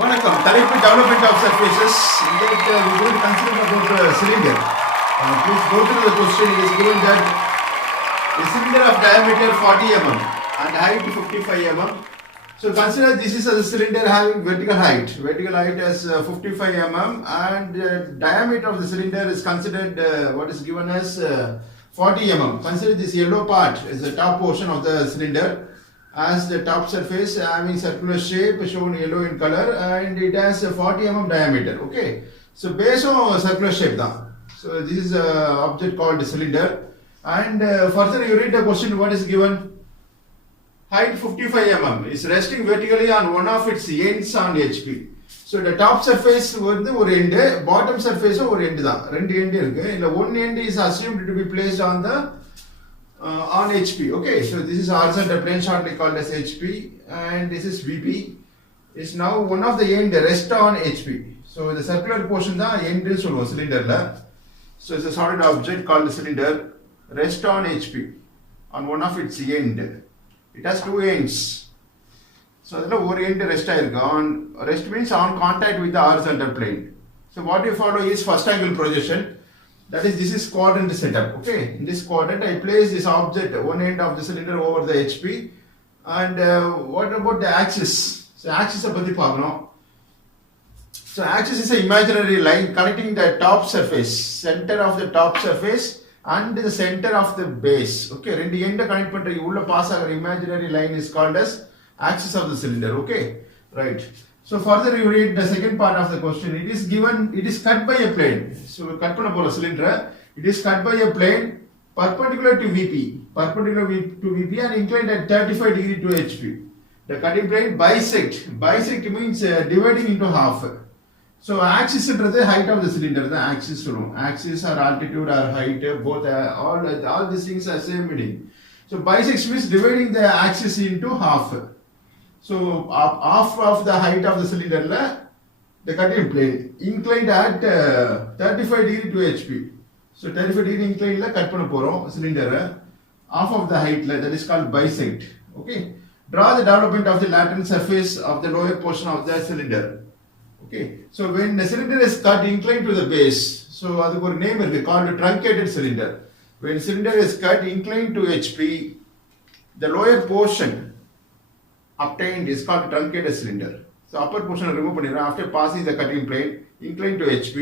வணக்கம். தலைப்பு development of surfaces. That we are going to consider about cylinder. Please go through the question. It is given that a cylinder of diameter 40 mm and height 55 mm. So consider this is a cylinder having vertical height. Vertical height is 55 mm and diameter of the cylinder is considered what is given as 40 mm. Consider this yellow part is the top portion of the cylinder, as the top surface having circular shape shown yellow in color and it has a 40 mm diameter. Okay, so based on circular shape da. So this is a object called cylinder, and further you read the question. What is given? Height 55 mm is resting vertically on one of its ends on HP. So the top surface வந்து ஒரு end, bottom surface ஒரு end தான். ரெண்டு end இருக்கு. இந்த one end is assumed to be placed on the on HP. Okay, so this is horizontal plane, shortly called as HP, and this is VP. Is now one of the end rest on HP. So the circular portion da end சொல்லுவோம் cylinderல. So it's a solid object called the cylinder, rest on HP on one of its end. It has two ends. So அதுல ஒரு end rest ஆயிருக்கு. On rest means on contact with the horizontal plane. So what you follow is first angle projection. That is, this is quadrant setup. Okay, in this quadrant I place this object, one end of the cylinder over the HP, and what about the axis? So axis பத்தி பார்க்கணும். So axis is an imaginary line connecting the top surface, center of the top surface and the center of the base. Okay, ரெண்டு end connect பண்ற உள்ள pass ஆகிற imaginary line is called as axis of the cylinder. Okay, right. So further you read the second part of the question. It is given, it is cut by a plane. So cut பண்ண போற cylinder, it is cut by a plane perpendicular to VP, perpendicular to VP and inclined at 35 degree to HP. The cutting plane bisect. Bisect means dividing into half. So axis is the height of the cylinder. The axis சொல்லுவோம். Axis or altitude or height, both all these things are same meaning. So bisect means dividing the axis into half. So half of the height of the cylinder, the cutting plane inclined at 35 degree to HP. So 35 degree inclined la cut பண்ண போறோம் cylinder, half of the height that is called bisect. Okay, draw the development of the lateral surface of the lower portion of the cylinder. Okay, so when the cylinder is cut inclined to the base, so அதுக்கு ஒரு name இருக்கு called truncated cylinder. When cylinder is cut inclined to HP, the lower portion obtained is called truncated cylinder. So upper portion remove பண்ணிடுறோம் after passing the cutting plane inclined to HP.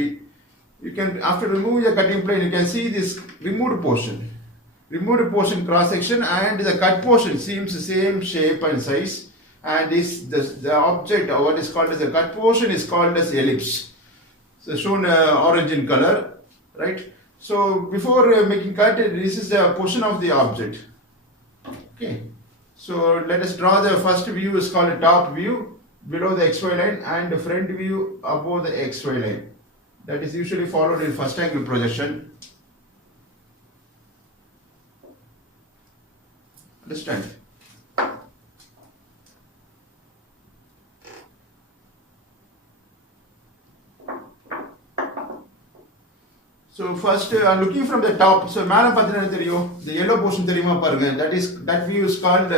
You can, after removing the cutting plane, you can see this removed portion cross section, and the cut portion seems the same shape and size, and the object or what is called as the cut portion is called as ellipse. So shown orange in color, right? So before making cut, this is the portion of the object. Okay. So let us draw the first view is called a top view below the XY line and the front view above the XY line. That is usually followed in first angle projection. Understand? So first looking from the top, so மேல பார்த்தீங்கன்னா தெரியும், the yellow portion தெரியுமா பாருங்க, that view is called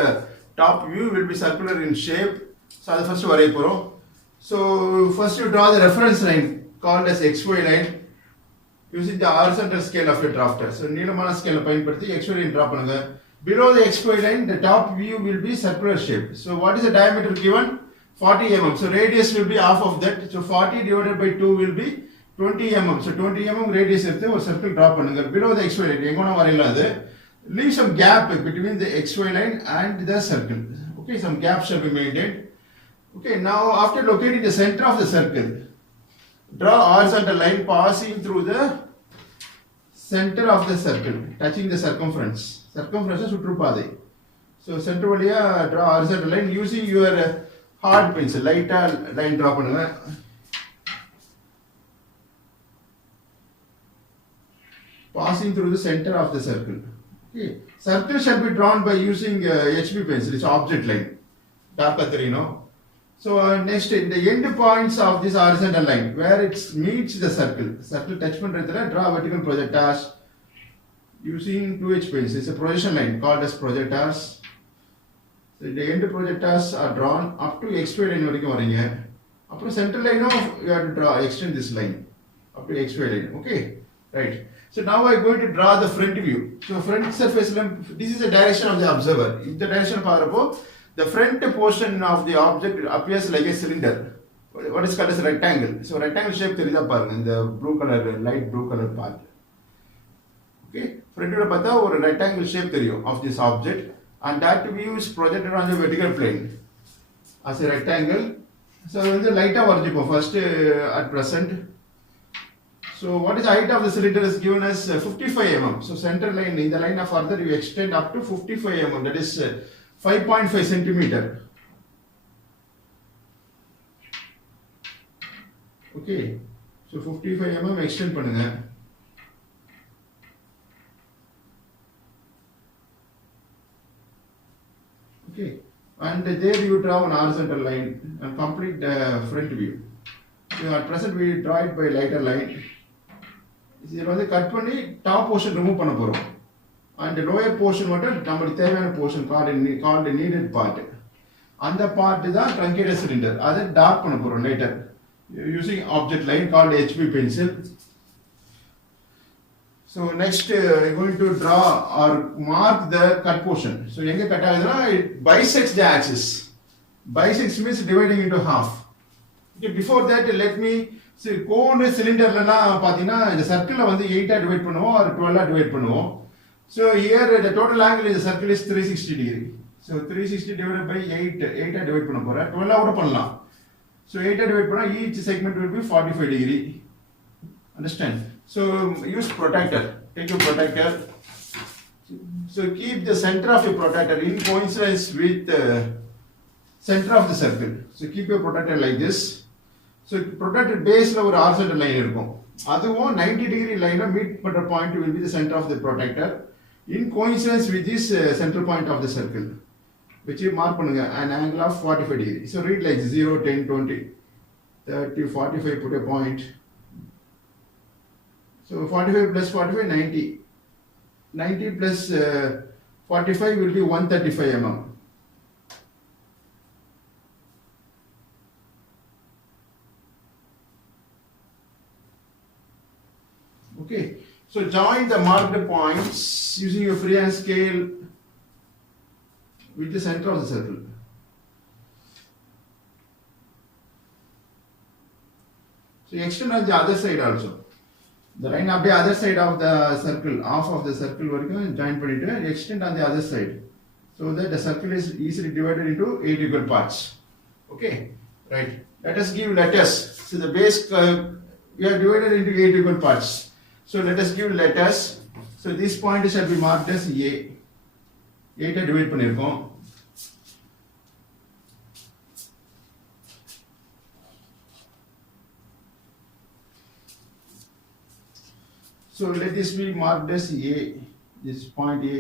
top view, will be circular in shape. So அது first வரைய போறோம். So first you draw the reference line called as XY line using the horizontal scale of your drafter. So நீளமான ஸ்கேலை பயன்படுத்தி XY line draw பண்ணுங்க. Below the XY line, the top view will be circular shape. So what is the diameter given? 40 mm. So radius will be half of that. So 40 divided by 2 will be 20 mm. So 20 mm radius எடுத்து ஒரு circle draw பண்ணுங்க. Below the XY line, எங்கோனா வரையலாம் அது. Leave some gap between the XY line and the circle. Okay, some gap shall be maintained. Okay, now after locating the center of the circle, draw horizontal line passing through the center of the circle, touching the circumference. Circumference சுற்றுப்பாதை. So center வழியா draw horizontal line using your hard pencil. லைட்டா line draw பண்ணுங்க. Passing through the center of the circle. Okay. Circle shall be drawn by using HB pencil. It's object line. Darker தெரியணும். So next, in the end points of this horizontal line, where it meets the circle touch பண்றதுல draw vertical projectors using 2H pencil. It's a projection line called as projectors. So the end projectors are drawn up to XY line வரைக்கும் வரீங்க. அப்புறம் center line of you have to draw extend this line up to xy line. Okay, right. So now I am going to draw the front view. So front surface line, this is the direction of the observer. In the direction பார்க்கிறப்போ the front portion of the object appears like a cylinder. What is called as a rectangle. So rectangle shape தெரியுதா பாருங்க இந்த blue color light blue color part. Okay, front view பார்த்தா ஒரு rectangle shape தெரியும் of this object and that view is projected on the vertical plane as a rectangle. So வந்து லைட்டா வரைஞ்சுப்போம் first at present. So what is the height of the cylinder is given as 55 mm. So center line in the line of further you extend up to 55 mm, that is 5.5 centimeter. Okay, so 55 mm extend பண்ணுங்க. Okay, and there you draw an horizontal line and complete the front view. So at present we draw it by lighter line. இதில் வந்து cut பண்ணி top portion remove பண்ண போகிறோம் and lower portion மட்டும் நம்மளுக்கு தேவையான portion called needed part அந்த part தான் ட்ரங்கேட்டட் சிலிண்டர் அதை டார்க் பண்ண போகிறோம் later using object line called HP pencil. So next going to draw or mark the cut portion. So எங்கே கட் ஆகுதுன்னா it bisects the axis. Bisects means dividing into half. Okay, before that let me cone சிலிண்டர்லாம் பார்த்தீங்கன்னா இந்த சர்க்கிளை வந்து 8ஆக divide பண்ணுவோம் ஒரு 12ஆக டிவைட் பண்ணுவோம். So here the total angle இந்த circle is 360 degree. So 360 divide by 8ஆக டிவைட் பண்ண போகிறேன். 12ஆக கூட பண்ணலாம். ஸோ 8ஆக டிவைட் பண்ணால் each segment will be 45 degree. Understand? So use protractor. Take you protractor. So keep the centre of you protractor in coincidence with centre of the circle. So keep you protractor like this. So protected பேஸில் ஒரு horizontal line இருக்கும். அதுவும் 90 degree லைனை meet பண்ணுற point will be the centre of the protractor in coincidence with this centre point of the circle வச்சு mark பண்ணுங்க and angle of 45 degree. So read like 0, 10, 20, 30, 45 put a point. So 45 plus 45, 90. 90 plus 45 will be 135 mm. Okay, so join the marked points using your freehand scale with the center of the circle. So extend on the other side also. The line up the other side of the circle, half of the circle varakum join பண்ணிட்டு extend on the other side so that the circle is easily divided into 8 equal parts. Okay, right. Let us give letters. So the base we are divided into 8 equal parts. So let us give letters. So this point shall be marked as A. 8 divide பண்ணிருக்கோம். So let this be marked as A. This point A,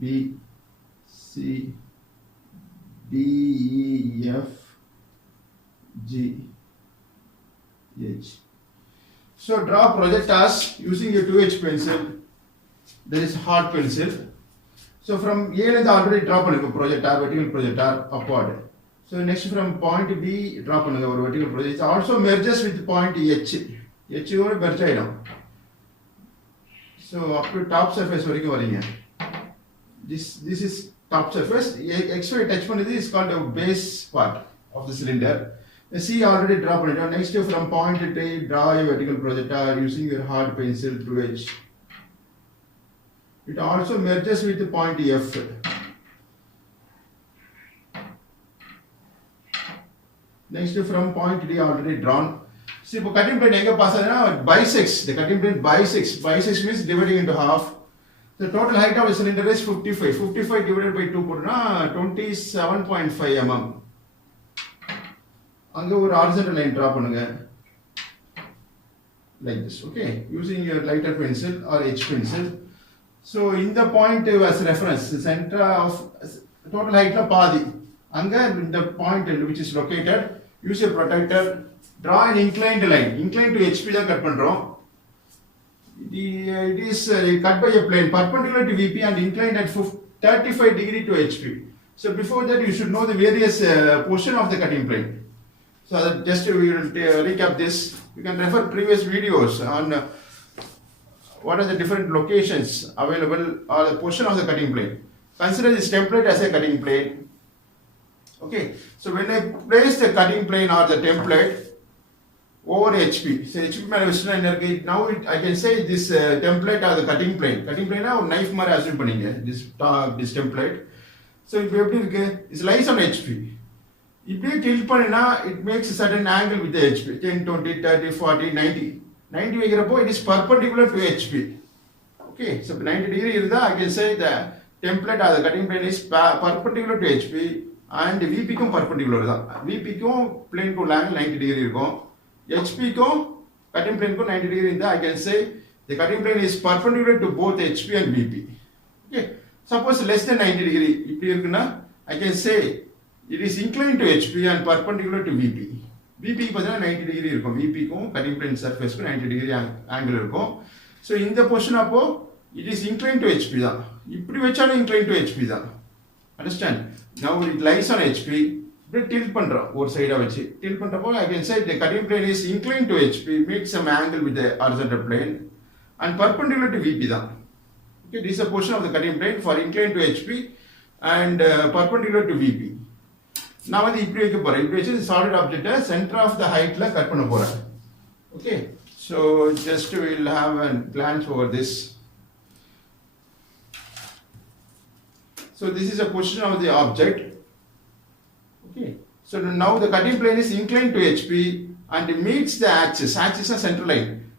B, C, D, E, F, G, H. So draw projectors using a 2H pencil. There is hard pencil. So from A ல already draw பண்ணுங்க projector, vertical projector upward. So next from point B draw பண்ணுங்க ஒரு vertical projector. It also merges with point H. H ஓட merge ஆயிடும். So up to top surface வரைக்கும் வரீங்க. This is top surface. XY touch பண்ணது is called a base part of the cylinder. C already draw பண்ணிட்டோம். Next from point A draw a vertical projector using your hard pencil 2H. It also merges with the point F. Next from point D already drawn. See, இப்போ cutting plane எங்க pass ஆகுதுன்னா bisects. The cutting plane bisects. Bisects means dividing into half. The total height of the cylinder is 55. 55 divided by 2 போடுனா 27.5 mm. அங்க ஒரு horizontal line draw பண்ணுங்க like this. Okay, using your lighter pencil or H pencil. So in the point as reference, the center of total height la பாதி அங்க இந்த point which is located, use a protractor, draw an inclined line. Inclined to HP தான் cut பண்றோம். It is cut by a plane perpendicular to VP and inclined at 35 degree to HP. So before that you should know the various portion of the cutting plane. So just we will recap this. You can refer previous videos on what are the different locations available or the position of the cutting plane. Consider this template as a cutting plane. Okay, so when I place the cutting plane or the template over HP, so HP now I can say this template or the cutting plane. Cutting plane or knife mara assume this template. So it lies on HP. If you tilt panna, it makes a certain angle with the HP 10, 20, 30, 40, 90. 90 it is perpendicular to HP. Okay, so 90 degree I can say the template or the cutting plane is perpendicular to HP and VP is perpendicular. VP plane ko angle 90 degree. HP ko cutting plane ko 90 degree. I can say the cutting plane is perpendicular to both HP and VP. Okay, suppose less than 90 degree. I can say it is inclined to HP and perpendicular to VP. VP is 90 degree. VP ko cutting plane surface ko 90 degree angle. So in the position it is inclined to HP. Inclined to HP. Understand? Now it lies on HP. Tilt pandra one side of it. Tilt pandra I can say the cutting plane is inclined to HP, makes some angle with the horizontal plane and perpendicular to VP. Okay, this is a portion of the cutting plane for inclined to HP and perpendicular to VP. Now the solid object center of the height la cut panna pora. Okay, so just we will have a glance over this. So this is a position of the object. Okay, so now the cutting plane is inclined to HP and meets the axis. Axis is center line.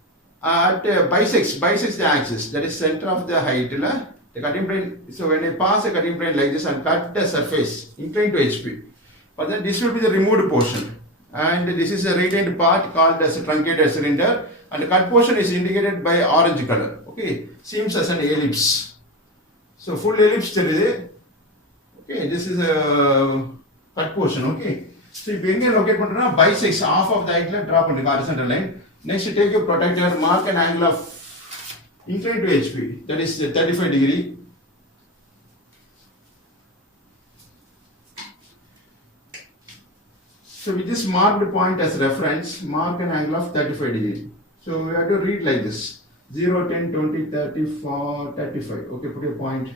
Bisects the axis. That is center of the height. The cutting plane. So when I pass a cutting plane like this and cut the surface inclined to HP. But then this will be the removed portion, and this is a retained part called as a truncated cylinder, and the cut portion is indicated by orange color. Okay, seems as an ellipse. So full ellipse. Okay, this is a cut portion. Okay, so if you locate bisects half of the height drop on the horizontal line. Next, you take your protractor, mark an angle of inclined to HP, that is 35 degree. So with this marked point as reference, mark an angle of 35 degree. So we have to read like this: 0, 10, 20, 30, 40, 35. Okay, put a point.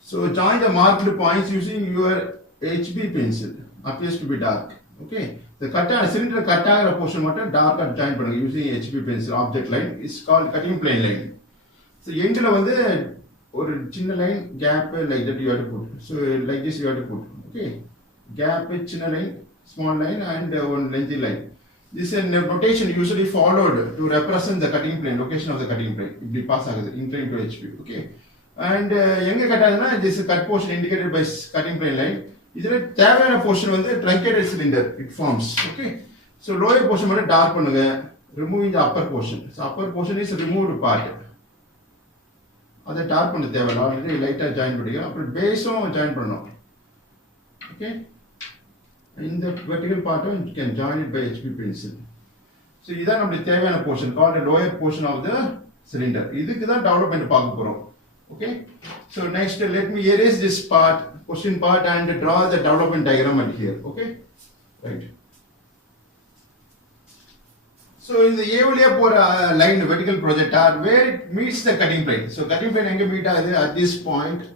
So join the marked points using your HB pencil. Appears to be dark. Okay. The cylinder cut portion dark join using HB pencil. Object line is called cutting plane line. So end la or chinna line gap like that you have to put. So like this you have to put. Okay. Gap chinna line, small line and one lengthy line. This is a notation usually followed to represent the cutting plane, location of the cutting plane. It will pass inclined to HP. Okay. And this cut portion indicated by cutting plane line. This is a portion of the truncated cylinder. It forms. Okay. So lower portion dark removing the upper portion. So upper portion is removed part. That's dark already lighter join base join. Okay. In the vertical part you can join it by HB pencil. So this is the portion called the lower portion of the cylinder. This is the development. Okay. So next let me erase this part, question part, and draw the development diagram here. Okay. Right. So in the A line vertical projector where it meets the cutting plane. So cutting plane meet at this point.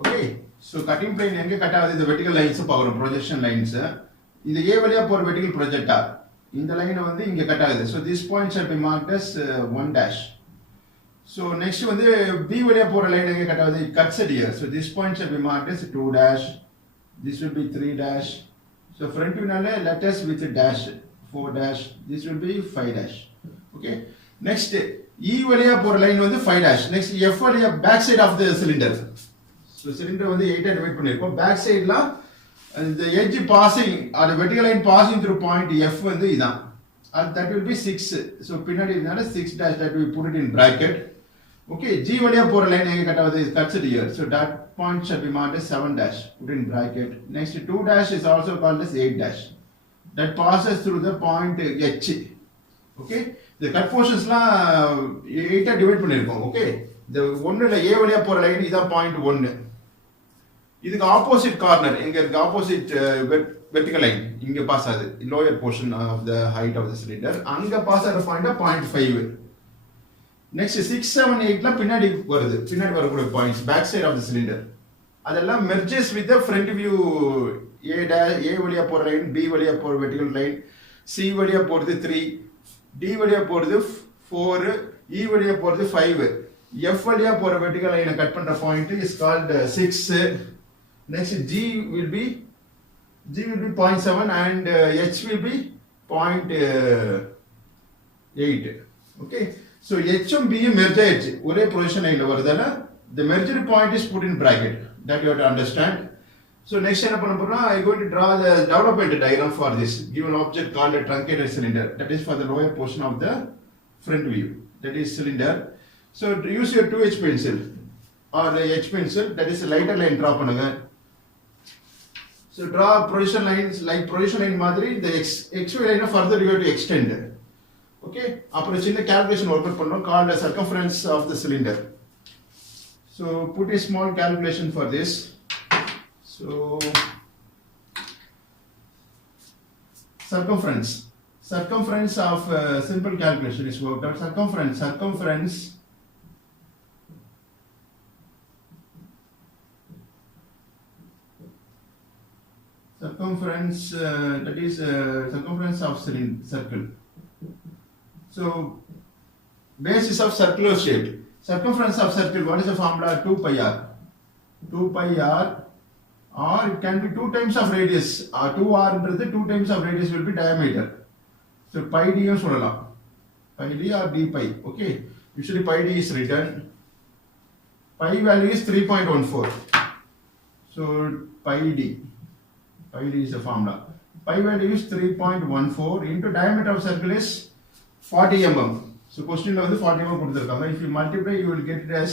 Okay. So cutting plane the vertical lines projection lines. In the A vertical projector. In the line so this point shall be marked as 1 dash. So next one the B line it cuts it here. So this point shall be marked as 2 dash. This will be 3 dash. So front letters with a dash. 4 dash, this will be 5 dash. Okay. Next, E line on the 5 dash. Next, F back side of the cylinder. So cylinder on the 8 and wait back side la the edge passing or the vertical line passing through point F and that will be 6. So pinadi is 6 dash, that we put it in bracket. Okay, G line is cuts it here. So that point shall be marked as 7 dash, put in bracket. Next, 2 dash is also called as 8 dash. That passes through the point H. Okay, the cut portions la 8 divide pannirkom. Okay, the one A line is the point 1. இதுக்கு opposite corner எங்க இருக்கு opposite vertical line இங்க pass ஆகுது lower portion of the height of the cylinder அங்க pass ஆகிற point 0.5 next 6 7 8ல பின்னாடி வரக்கூடிய points back side of the cylinder அதெல்லாம் merges with the front view A வழியா போற லைன் பி வழியா போற வெர்டிகல் லைன் சி வழியா போறது 3 டி வழியா போறது 4 இ வழியா போறது 5 எஃப் வழியா போற வெர்டிகல் லைனை கட் பண்ற point is called 6 next G will be 0.7 and H will be 0.8 okay so H and B merge ஆயிடுச்சு ஒரே பொசிஷன் லைன்ல வருதால the merged point is put in bracket that you have to understand so next என்ன பண்ண போறோம்னா I going to draw the development diagram for this given object called a truncated cylinder that is for the lower portion of the front view that is cylinder so use your 2H pencil or the H pencil that is a lighter line draw பண்ணுங்க so draw projection lines like projection line மாதிரி the xy line further you have to extend okay அப்புறம் சின்ன calculation work out பண்ணோம் called the circumference of the cylinder so put a small calculation for this so circumference of simple calculation is worked out circumference that is circumference of circle so basis of circular shape circumference of circle what is the formula 2 pi r or it can be 2 times of radius 2r ன்றது 2 times of radius will be diameter so pi d யும் சொல்லலாம் pi d or d pi okay usually pi d is written pi value is 3.14 so pi d is the formula pi value is 3.14 into diameter of circle is 40 mm so question la வந்து 40 mm கொடுத்திருக்காங்க if you multiply you will get it as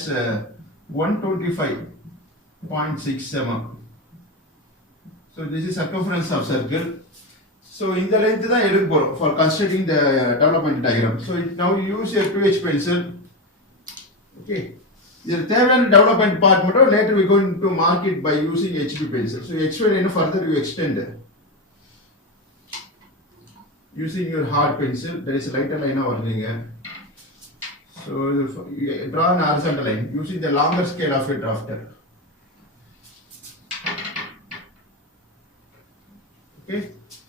125.6 mm so this is circumference of circle so இந்த length தான் எடுக்க போறோம் for constructing the development diagram so now use your 2H pencil okay இதில் தேவையான development part மட்டும் later we going to mark it by using HB pencil so HB line further you extend using your hard pencil that is lighter line வர்றீங்க so you draw an horizontal line using the longer scale of a drafter okay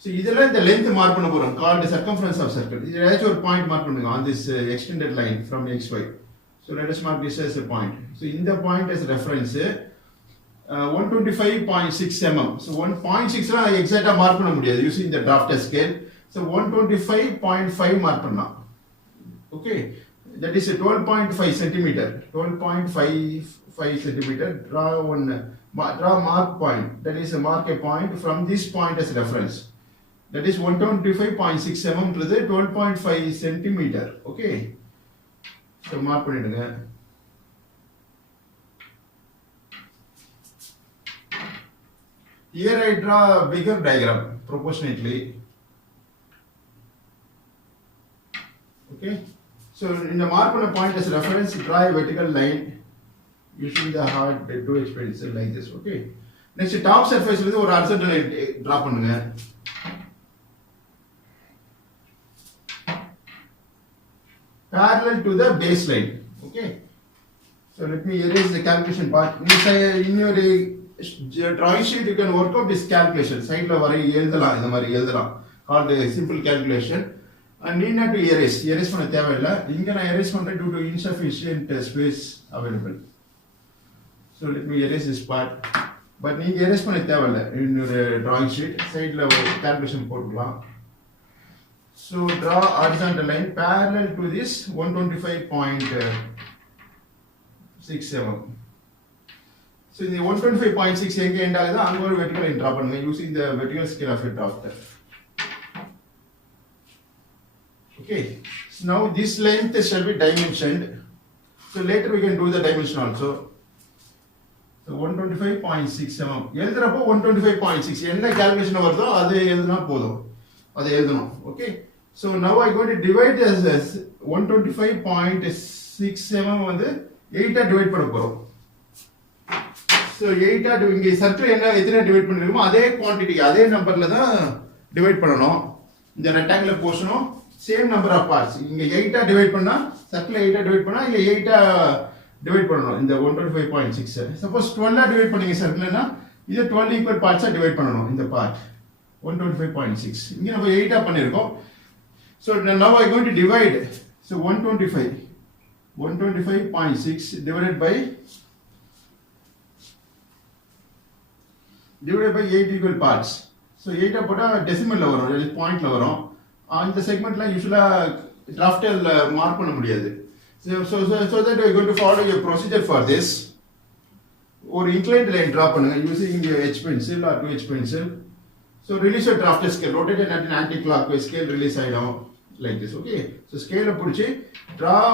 so இதெல்லாம் இந்த length mark பண்ண போறோம் called the circumference of circle இது ஏதாச்சும் ஒரு point mark பண்ணுங்க on this extended line from xy so let us mark this as a point so in the point as reference 125.6 mm so 1.6 la exact ah mark பண்ண முடியாது using the drafter scale so 125.5 mark பண்ணலாம் okay that is a 12.5 centimeter 12.55 centimeter draw mark point that is a mark a point from this point as reference that is 125.6 mm to the 12.5 centimeter okay so mark பண்ணிடுங்க here I draw a bigger diagram proportionately okay so in the mark பண்ண point as reference draw a vertical line using the hard 2H pencil like this okay next top surface ல ஒரு horizontal line draw பண்ணுங்க parallel to the baseline okay so let me erase the calculation part in your drawing sheet you can work out this calculation side la vara எழுதலாம் இந்த மாதிரி எழுதலாம் called a simple calculation and need not to erase பண்ண தேவையில்லை இங்க நான் erase பண்றேன் due to insufficient space available so let me erase this part but நீங்க erase பண்ண தேவையில்லை in your drawing sheet side la calculation போட்டுக்கலாம் so draw horizontal line parallel to this 125.6 mm so in the 125.6 எங்க end ஆகுது அங்க ஒரு vertical line draw பண்ணுங்க using the vertical scale of a drafter okay so now this length shall be dimensioned so later we can do the dimension also so 125.6 mm எழுதுறப்போ 125.6 என்ன calculation வருதோ அது எழுதுனா போதும் அதை எழுதணும் okay so now I going to divide as 125.6 mm வந்து 8 ஆ divide பண்ண போறோம் ஸோ 8 இங்கே சர்க்கிள் என்ன எத்தனை டிவைட் பண்ணிருக்கோமோ அதே குவான்டிட்டி அதே நம்பர்ல தான் டிவைட் பண்ணணும். இந்த ரெக்டாங்குலர் போர்ஷனும் சேம் நம்பர் ஆஃப் பார்ட்ஸ். இங்க 8 டிவைட் பண்ணா சர்க்கிள் 8 டிவைட் பண்ணா இங்க 8 டிவைட் பண்ணணும். இந்த 125.6 சப்போஸ் 12 டிவைட் பண்ணீங்க சர்க்கிள்னா இது 12 ஈக்குவல் பார்ட்ஸா டிவைட் பண்ணணும். இந்த பார்ட் 125.6 இங்க நம்ம 8 பண்ணிருக்கோம். So now I am going to divide. So 125.6 divided by 8 equal parts. So 8 போட்டா டெசிமல்ல வரும், பாயிண்ட்ல வரும். அந்த செக்மெண்ட்ல யூசுவலா டிராஃப்டல் மார்க் பண்ண முடியாது. So that we are going to follow a procedure for this. ஒரு inclined line draw பண்ணுங்க using your H pencil or 2H pencil. So release your drafter scale, rotate it at an anti-clockwise scale, release ஆயிடும் like this. Okay. So scale புடிச்சு draw,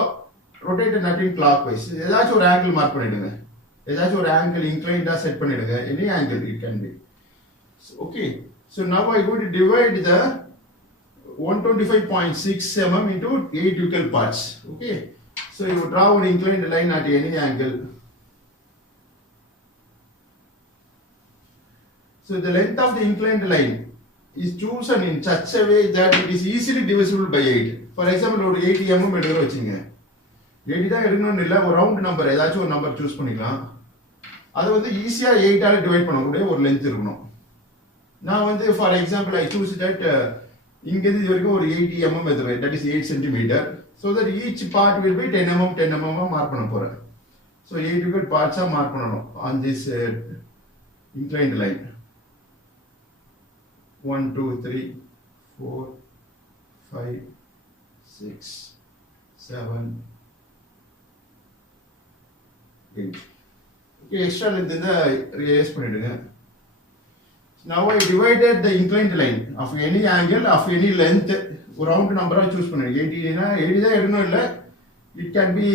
rotate it at clockwise. ஏதாச்சும் ஒரு angle mark பண்ணிடுங்க. ஏதாச்சும் ஒரு angle inclined set பண்ணிடுங்க. Any angle it can be. So, okay. So now I am going to divide the 125.6 mm into 8 equal parts. Okay. So you draw an inclined line at any angle. So the length of the inclined line is chosen in such a way that it is easily divisible by 8. For example, ஒரு 80 mm எடுக்கற வச்சீங்க. 80 தான் எடுக்கணும்னு இல்ல, ஒரு round number ஏதாச்சும் ஒரு number choose பண்ணிக்கலாம். அது வந்து ஈஸியா 8 ஆல டிவைட் பண்ணக்கூடிய ஒரு லெந்த் இருக்கணும். நான் வந்து for example I choose that இங்க இருந்து இது வரைக்கும் ஒரு 80 mm எடுத்துறேன். That is 8 cm. So that each part will be 10 mm 10 mm mark பண்ண போறேன். So 8 equal parts மார்க் பண்ணனும் on this inclined line. 1 2 3 4 5 6 7 8. Okay, extra length இந்த erase பண்ணிடுங்க. Now I divided the inclined line of any angle of any length. ஒரு round நம்பரா choose பண்ணுங்க. 80 னா 80 தான் எடுக்கணும் இல்ல, it can be.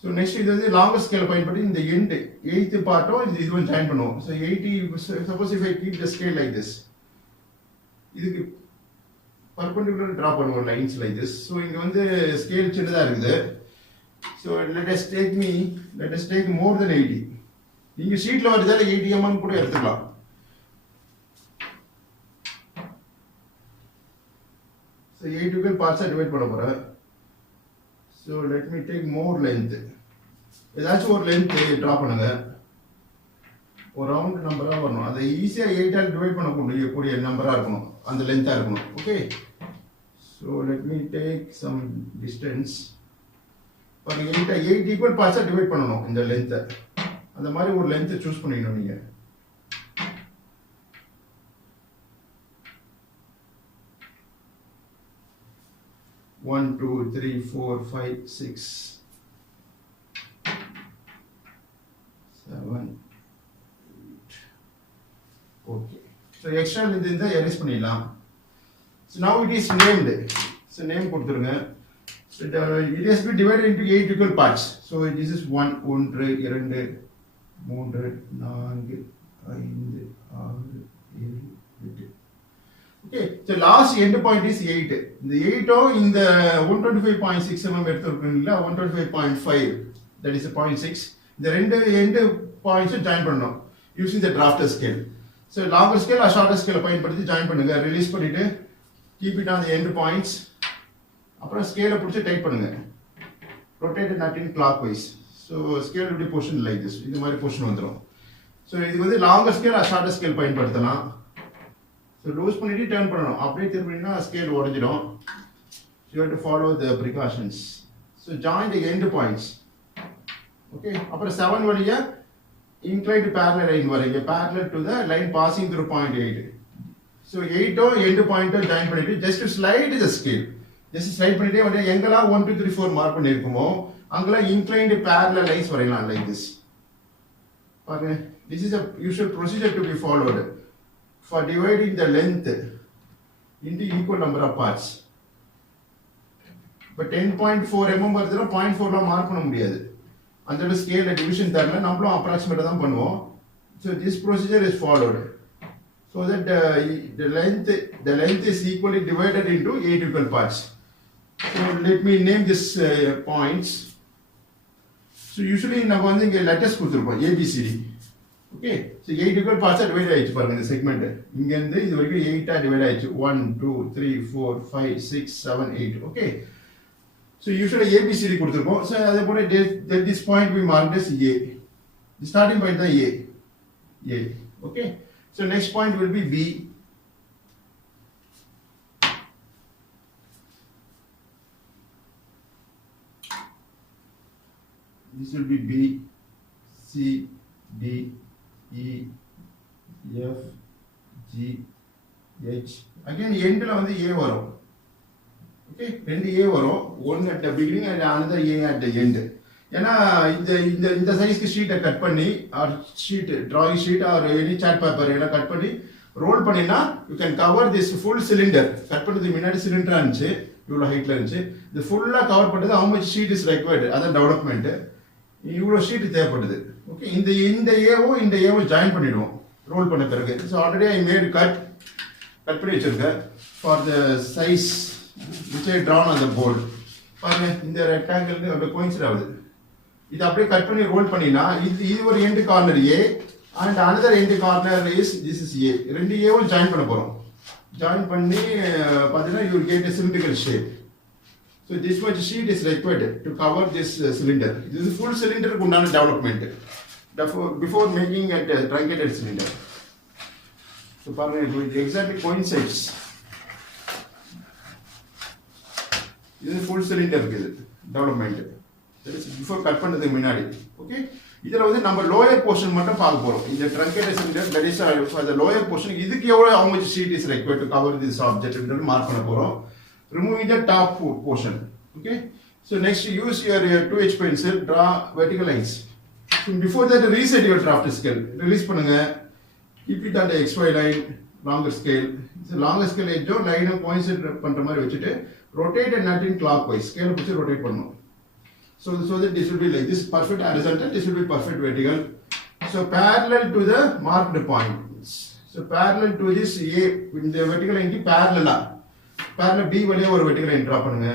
So next இது வந்து longer scale பயன்படுத்தி இந்த end 8th பார்ட்டும் இதுவும் ஜாயின் பண்ணுவோம். So 80, suppose if I keep the scale like this, இதுக்கு perpendicular draw பண்ணுவோம் lines like this. So இங்க வந்து scale சின்னதா இருக்குது. So let us take more than 80. இங்க ஷீட்ல வரதால 80 mm கூட எடுத்துக்கலாம். So 8 equal parts divide பண்ண போறேன். So let me take more length. ஏதாச்சும் ஒரு length draw பண்ணுங்க. ஒரு ரவுண்ட் நம்பரா வரணும். அதை ஈஸியா 8 ஆல் டிவைட் பண்ண கூடிய நம்பரா இருக்கணும். அந்த லென்த்தா இருக்கணும். Okay. So let me take some distance. For 8 equal parts divide பண்ணனும் இந்த length. அந்த மாதிரி ஒரு length சூஸ் பண்ணிக்கணும் நீங்க. One, 2, 3, 4, 5, 6, 7, 8. Okay. So extra length இந்த erase பண்ணிடலாம். So now it is named. So name கொடுத்துருங்க. So it has been divided into 8 equal parts. So this is 1, 1, 2, 3, 4, 5, 6, 7, 8. Okay, so last end point is 8. இந்த 8 in the 125.6 mm எடுத்துருக்கீங்களா 125.5, that is a 0.6. இந்த ரெண்டு end points join பண்ணனும் using the drafter scale. So longer scale or shorter scale பயன்படுத்தி join பண்ணுங்க. Release பண்ணிட்டு keep it on the end points. அப்புறம் scale புடிச்சு tight பண்ணுங்க. rotate it not in clockwise. So scale will be positioned like this. இந்த மாதிரி position வந்துரும். So இது வந்து longer scale or shorter scale பயன்படுத்தலாம். So லூஸ் பண்ணிட்டு டர்ன் பண்ணனும். அப்படியே திரும்பினா scale உடைஞ்சிடும். You have to follow the precautions. So join the end points. Okay, அப்புறம் 7 வழியா inclined parallel line வரைங்க. Parallel to the line passing through point 8. So 8 end point join பண்ணிட்டு just to slide the scale. Just slide பண்ணிட்டே வந்து எங்கெல்லாம் 1 2 3 4 mark பண்ணிருக்குமோ அங்கெல்லாம் inclined parallel lines வரையலாம் like this. பாருங்க, this is a usual procedure to be followed for dividing the length into equal number of parts. But 10.4 mm வருதுனா 0.4 ல mark பண்ண முடியாது. அந்த ஸ்கேல்ல டிவிஷன் தரல, நம்மளும் அப்ராக்ஸிமேட்டா தான் பண்ணுவோம். So this procedure is followed so that the length is equally divided into 8 equal parts. So let me name this points. So usually நம்ம வந்து இங்க letters கொடுத்திருப்போம் ABCD. Okay, so 8 equal parts are divided ஆயிடுச்சு பாருங்க இந்த segment. இங்க இருந்து இது வரைக்கும் 8 ஆ டிவைட் ஆயிடுச்சு. 1 2 3 4 5 6 7 8. Okay, so usually ABCD கொடுத்திருப்போம். So அதே போல this point we marked as A. The starting point தான் A. Okay, so next point will be B. This will be B, C, D, E, F, G, H. Again, end la வந்து A வரும். Okay, ரெண்டு A வரும். One at the beginning and another A at the end. ஏன்னா இந்த சைஸ்க்கு ஷீட்டை cut பண்ணி or sheet drawing sheet or any chart paper எல்லாம் கட் பண்ணி ரோல் பண்ணினா you can cover this full cylinder. Cut பண்ணது முன்னாடி சிலிண்டரா இருந்துச்சு, இவ்வளோ ஹைட்ல இருந்துச்சு. இது ஃபுல்லா கவர் பண்ணது how much sheet is required, அதான் டெவலப்மெண்ட். இவ்வளோ ஷீட் தேவைப்படுது. ஓகே, இந்த ஏவோ ஜாயின் பண்ணிடுவோம் ரோல் பண்ண பிறகு. So already I made cut பண்ணி வச்சிருக்கேன் for the size which I drawn on the board. பாருங்க, இந்த ரெக்டாங்கிள் அப்படியே கோயின்சிட் ஆகுது. இது அப்படியே கட் பண்ணி ரோல் பண்ணினா இது ஒரு end corner A and another end corner is this is A. ரெண்டு ஏவும் ஜாயின் பண்ண போறோம். ஜாயின் பண்ணி பார்த்தீங்கன்னா you get a cylindrical shape. So this much sheet is required to cover this cylinder. This is full cylinder undana development before making a truncated cylinder. So parallel it exactly coincides. This is full cylinder development. That is before cut பண்ணதுக்கு முன்னாடி. Okay, இதல வந்து நம்ம lower portion மட்டும் பார்க்க போறோம். இந்த truncated cylinder, that is for the lower portion, இதுக்கு எவ்வளவு how much sheet is required to cover this object ன்னு மார்க் பண்ண போறோம். Removing the top portion. Okay, so next use your 2H pencil, draw vertical lines. So before that reset your draft scale. Release பண்ணுங்க. Keep it on the XY line, longer scale. So longer scale edge line coincide பண்ற மாதிரி வச்சிட்டு rotate and nut in clockwise. Scale வச்சு rotate பண்ணனும். So that this will be like this, perfect horizontal, this will be perfect vertical. So parallel to the marked points. So parallel to this A, in the vertical line parallel B வழியா ஒரு vertical line draw பண்ணுங்க.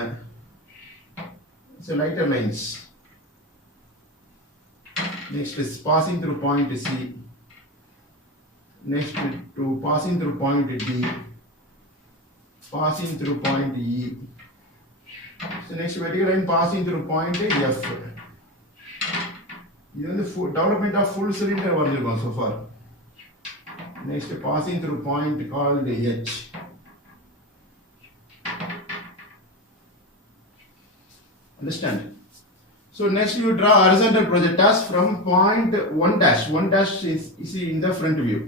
So lighter lines. Next is passing through point C. Next to passing through point D. Passing through point E. So next vertical line passing through point F. இது வந்து development of full cylinder வரைஞ்சிருக்கோம் so far. Next passing through point called H. Understand? So next you draw horizontal projectors from point 1 dash. 1 dash is in the front view.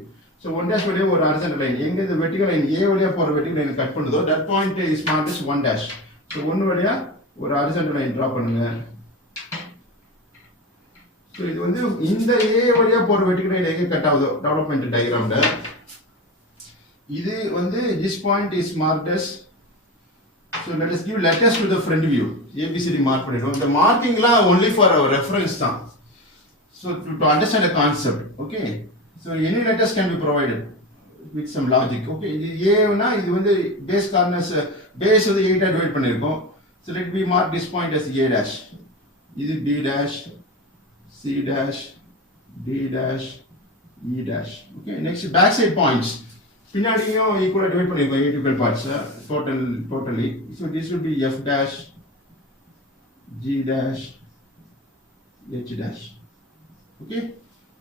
So 1 dash வழியா ஒரு horizontal line. எங்க இந்த vertical line A வழியா போற vertical line cut பண்ணுதோ that point is marked as 1 dash. So 1 வழியா ஒரு horizontal line draw பண்ணுங்க. So இது வந்து இந்த A வழியா போற vertical line எங்க கட் ஆகுதோ development diagramல இது வந்து this point is marked as. So let us give letters to the front view. ABCD mark பண்ணிடுவோம். The marking la only for our reference தான். So to understand the concept. Okay, so any letters can be provided with some logic. Okay, இது A னா இது வந்து base corners, base வந்து 8 ஆ divide பண்ணிருக்கோம். So let me mark this point as A dash. இது B dash, C dash, D dash, E dash. Okay, next back side points. பின்னாடியும் ஈக்குவலா divide பண்ணிருக்கோம் 8 equal parts totally. So this will be F dash, G dash, H dash. Okay,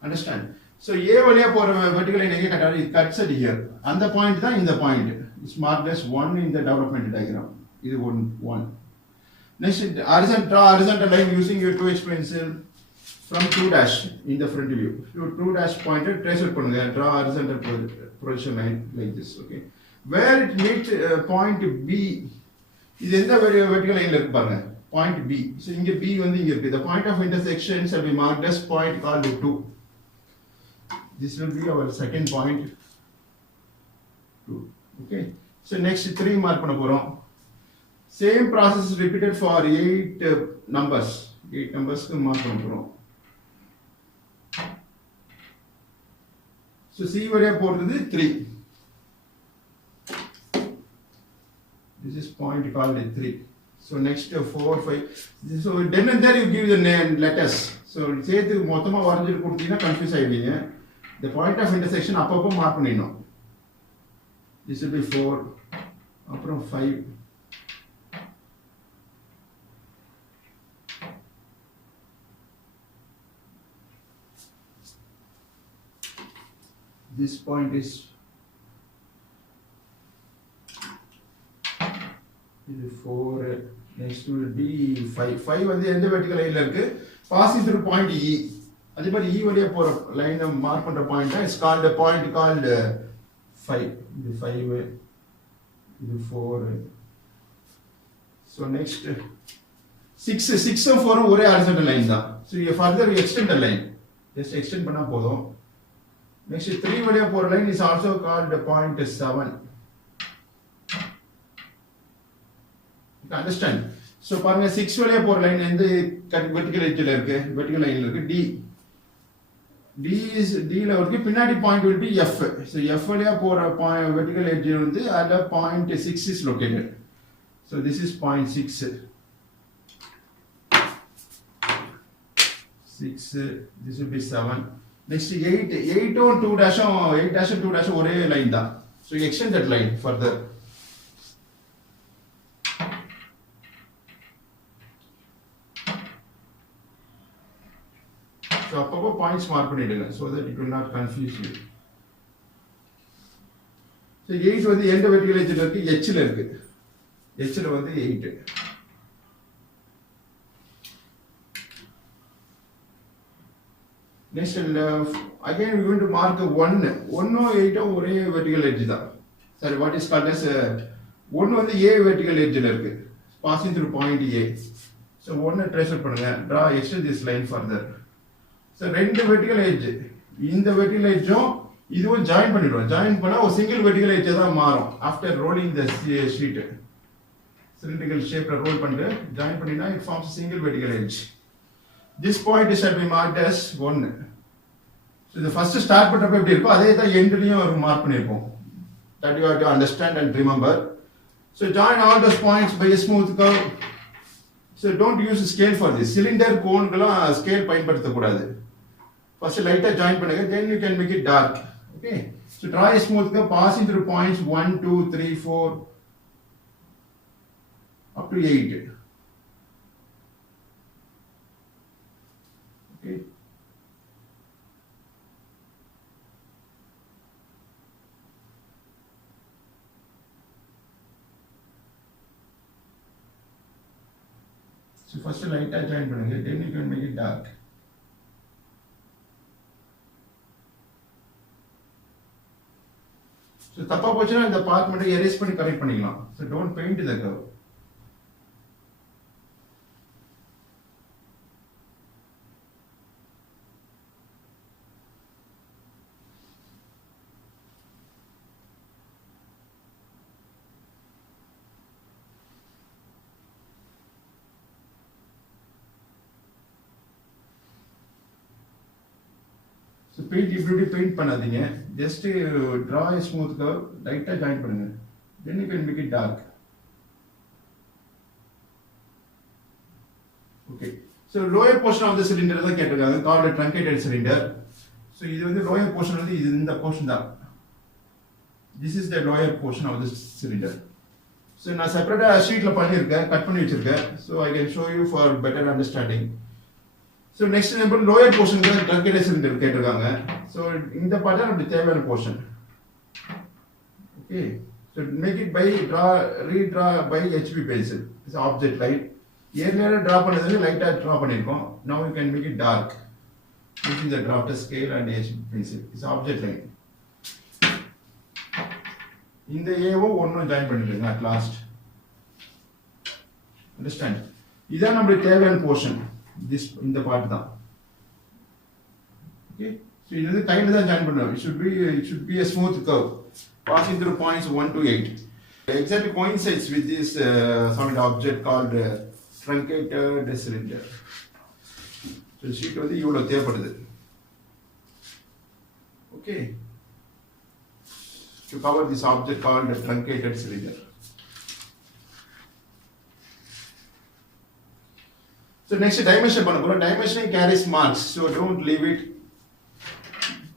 understand? So A வழியா போற vertical line எங்க cut ஆகுது, it cuts at here. அந்த point தான் இந்த point. It's marked as 1 in the development diagram. இது 1. Next draw horizontal line using your 2H pencil from 2 dash in the front view. So 2 dash pointed trace out பண்ணுங்க. Draw horizontal projection line like this. Okay, where it meets point B, இது எந்த vertical line இருக்கு பாருங்க, point B. So இங்க B வந்து இங்க இருக்கு. The point of intersection shall be marked as point called 2. This will be our second point 2. Okay, so next 3 mark பண்ண போறோம். Same process is repeated for 8 numbers. 8 numbers க்கு mark பண்ண போறோம். So C வழியா போறது 3. This is point called 3. So next 4, 5. So then and there you give the name letters. So சேர்த்து மொத்தமா வரைஞ்சிட்டு கொடுத்தீங்கன்னா கன்ஃபியூஸ் ஆயிடுவீங்க. The point of intersection அப்பப்போ மார்க் பண்ணிடணும். This will be 4, அப்புறம் 5. This point is 4. Next will be 5. 5 வந்து எந்த வெர்டிகல் லைன்ல இருக்கு? Passing through point E. அதே மாதிரி E வழியா போற லைனை மார்க் பண்ற பாயிண்ட் தான் is called a point called 5. இது 5, இது 4. So next 6 and 4 ஒரே horizontal line தான். So you further extend the line. Just extend பண்ணா போதும். Next 3 வழியா போற line is also called point 7. You understand? So பாருங்க 6 வழியா போற லைன் எந்த வெர்டிகல் எட்ஜ்ல இருக்கு? வெர்டிகல் லைன்ல இருக்கு D. D ல இருக்கு பின்னாடி point will be F. So F வழியா போற வெர்டிகல் எட்ஜ் வந்து at point 6 is located. So this is point 6. 6, this will be 7. Next 8 and 2 dash and 2 dash ஒரே லைன் தான். So you extend that line further. So அப்பப்போ points mark பண்ணிடுங்க so that it will not confuse you. So 8 வந்து எந்த vertical எட்ஜ்ல இருக்கு? H ல இருக்கு. H ல வந்து 8. Next again we are going to mark 1. 1 8 ஒரே வெர்டிகல் எட்ஜ் தான். Sorry, what is called as 1 வந்து A வெர்டிகல் எட்ஜ்ல இருக்கு. Passing through point A. So 1 trace பண்ணுங்க. Draw extend this line further. So ரெண்டு வெர்டிகல் எட்ஜ் இந்த vertical எட்ஜும் இதுவும் join பண்ணிடுவோம். Join பண்ணா ஒரு சிங்கிள் வெர்டிகல் எட்ஜ் தான் மாறும். ஆஃப்டர் ரோலிங் தி ஷீட் சிலிண்ட்ரிக்கல் ஷேப்ல ரோல் பண்ணிட்டு ஜாயின் பண்ணினா it forms a single vertical edge. This point shall be marked as 1. So the first start பண்றப்ப எப்படி இருக்கும் அதே தான் எண்ட்லயும் ஒரு மார்க் பண்ணிருப்போம். That you have to understand and remember. So join all those points by a smooth curve. So don't use scale for this. Cylinder கோன்கெல்லாம் scale பயன்படுத்த கூடாது. First light join பண்ணுங்க, then you can make it dark. Okay. So draw a smooth curve passing through points 1, 2, 3, 4 up to 8. Okay. So first light join பண்ணுங்க, then you can make it dark. So தப்பா போச்சுனா இந்த part மட்டும் erase பண்ணி correct பண்ணிக்கலாம். So don't paint the curve. So paint இப்படி paint பண்ணாதீங்க. Just draw a smooth curve, லைட்டா join பண்ணுங்க. Then you can make it dark. Okay. So lower portion of the cylinder தான் கேட்டிருக்காங்க, called a truncated cylinder. So இது வந்து lower portion வந்து இது இந்த portion தான். This is the lower portion of the cylinder. So நான் செப்பரேட்டா ஷீட்ல பண்ணியிருக்கேன், கட் பண்ணி வச்சிருக்கேன். So I can show you for better understanding. So next number lower portion is truncated cylinder கேட்டிருக்காங்க. So இந்த part தான் நமக்கு தேவையான portion. Okay. So make it by redraw by HB pencil. This object light. ஏற்கனவே draw பண்ணதுல லைட்டா draw பண்ணிருக்கோம். Now you can make it dark using the drafter scale and HB pencil. This object line. இந்த ஏவோ ஒன்னும் join பண்ணிடுங்க at last. Understand? இதான் நமக்கு தேவையான portion. This in the part தான். Okay. So இது வந்து கையில தான் ஜாயின் பண்ணணும். It should be a smooth curve passing through points 1 to 8. Exactly coincides with this solid object called truncated cylinder. So sheet வந்து இவ்வளவு தேவைப்படுது. Okay. To cover this object called a truncated cylinder. So next dimension பண்ண போறோம். Dimensioning carries marks, so don't leave it.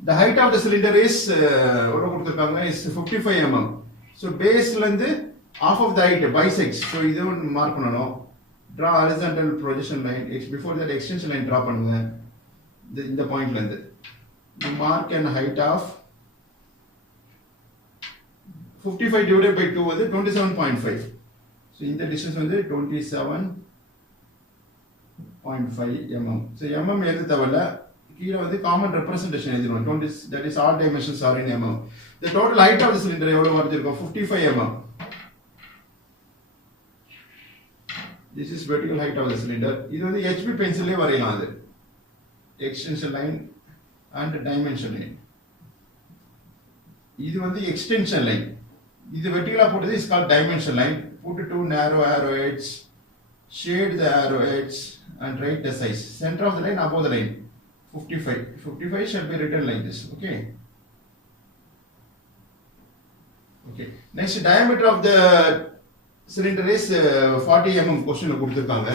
The height of the cylinder is எவ்வளவு கொடுத்திருக்காங்க is 55 mm. So baseல இருந்து half of the height bisects. So இதை ஒன்று mark பண்ணணும். Draw horizontal projection line. Before that extension line draw பண்ணுங்க. இந்த பாயிண்ட்ல இருந்து. Mark and height of 55 divided by 2 வந்து 27.5. So in the distance வந்து 27.5 mm. So mm எழுத தேவையில்ல, கீழே வந்து common representation எழுதிடுவோம். 20, that is all dimensions are in mm. The total height of the cylinder எவ்வளவு வருது? 55 mm. This is vertical height of the cylinder. இது வந்து HB பென்சிலே வரையலாம். அது extension line and dimension line. இது வந்து extension line. இது வெர்டிகலா போட்டது is called dimension line. Put two narrow arrowheads, shade the arrowheads and write the size. Center of the line above the line 55. 55 shall be written like this. Okay. Okay. Next, diameter of the cylinder is 40 mm. Question கொடுத்திருக்காங்க.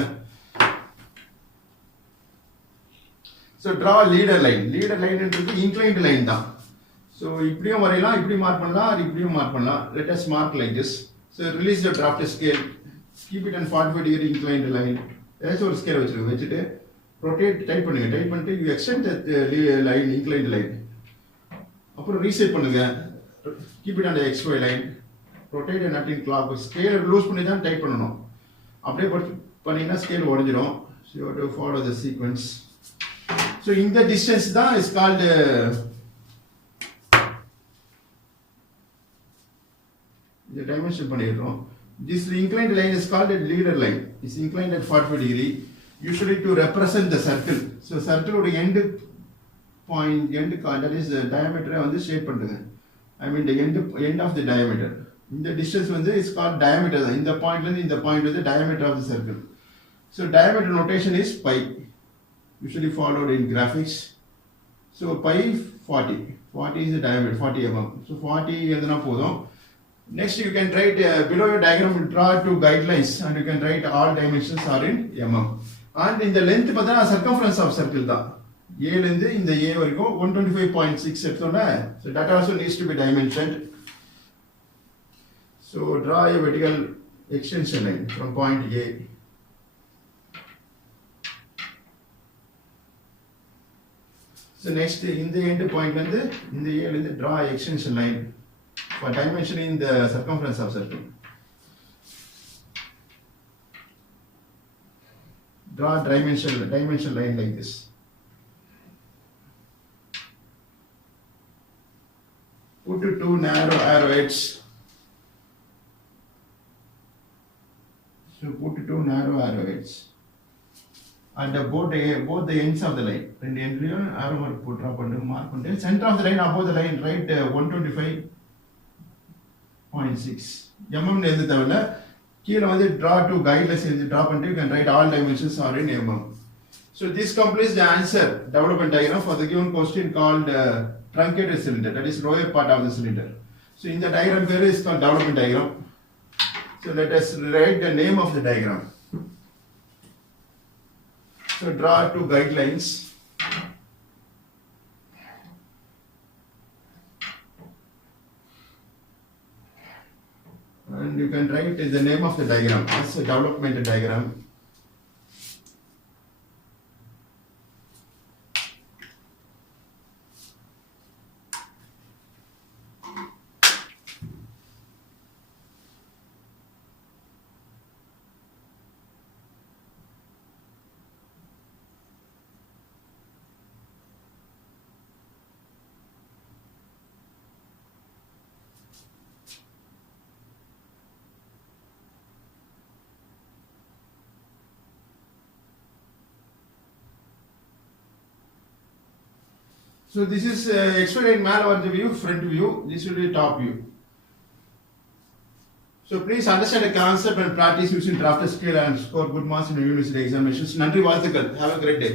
So draw leader line. Leader line என்றது inclined line தான். So இப்படியும் வரையலாம், இப்படி mark பண்ணலாம், இப்படியும் mark பண்ணலாம். Let us mark like this. So release the draft scale. Keep it on 45 degree inclined line. ஏதாச்சும் ஒரு ஸ்கேல் வச்சுட்டு rotate டைப் பண்ணுங்க. டைப் பண்ணிட்டு you extend that line, inclined line. அப்புறம் ரீசெட் பண்ணுங்க. Keep it on the XY line. Rotate and nothing clock. Scale loose பண்ணி தான் type பண்ணணும். அப்படியே பண்ணீங்கன்னா ஸ்கேல் உடைஞ்சிடும். So you have to follow the sequence. So in the distance தான் is called the dimension பண்ணிடுறோம். This inclined line is called a leader line. It's inclined at 45 degree. Usually to represent the circle. So circle ஓட end point, that is the diameter வந்து shape பண்ணுங்க. I mean the end of the diameter. இந்த distance வந்து is called diameter. இந்த பாயிண்ட்ல இருந்து இந்த point வந்து diameter of the circle. So diameter notation is pi. Usually followed in graphics. So pi 40. 40 is the diameter, 40 mm. So 40 எழுதுனா போதும். Next you can write below your diagram, draw two guidelines and you can write all dimensions are in mm. And in the length பார்த்தா circumference of circle தான். A ல இருந்து இந்த A வரைக்கும் 125.6 எடுத்தோம்னா, so that also needs to be dimensioned. So draw a vertical extension line from point A. So next in the end point வந்து இந்த A ல இருந்து draw extension line for dimensioning the circumference of circle. Draw dimension line like this. Put two narrow arrowheads. So put two narrow arrowheads. And both the ends of the line. And the end arrow mark put drop and mark on the center of the line above the line, write 125.6 mm எழுத தேவையில்ல. கீழே வந்து draw two guidelines எழுதி drop பண்ணிட்டு you can write all dimensions are in mm. So this completes the answer development diagram for the given question called truncated cylinder, that is lower part of the cylinder. So in the diagram here is called development diagram. So let us write the name of the diagram. So draw two guidelines. And you can write the name of the diagram as a development diagram. So this is XY line மேல வருது view, front view. This will be top view. So please understand the concept and practice using drafter scale and score good marks in your university examinations. நன்றி, வாழ்த்துக்கள். Have a great day.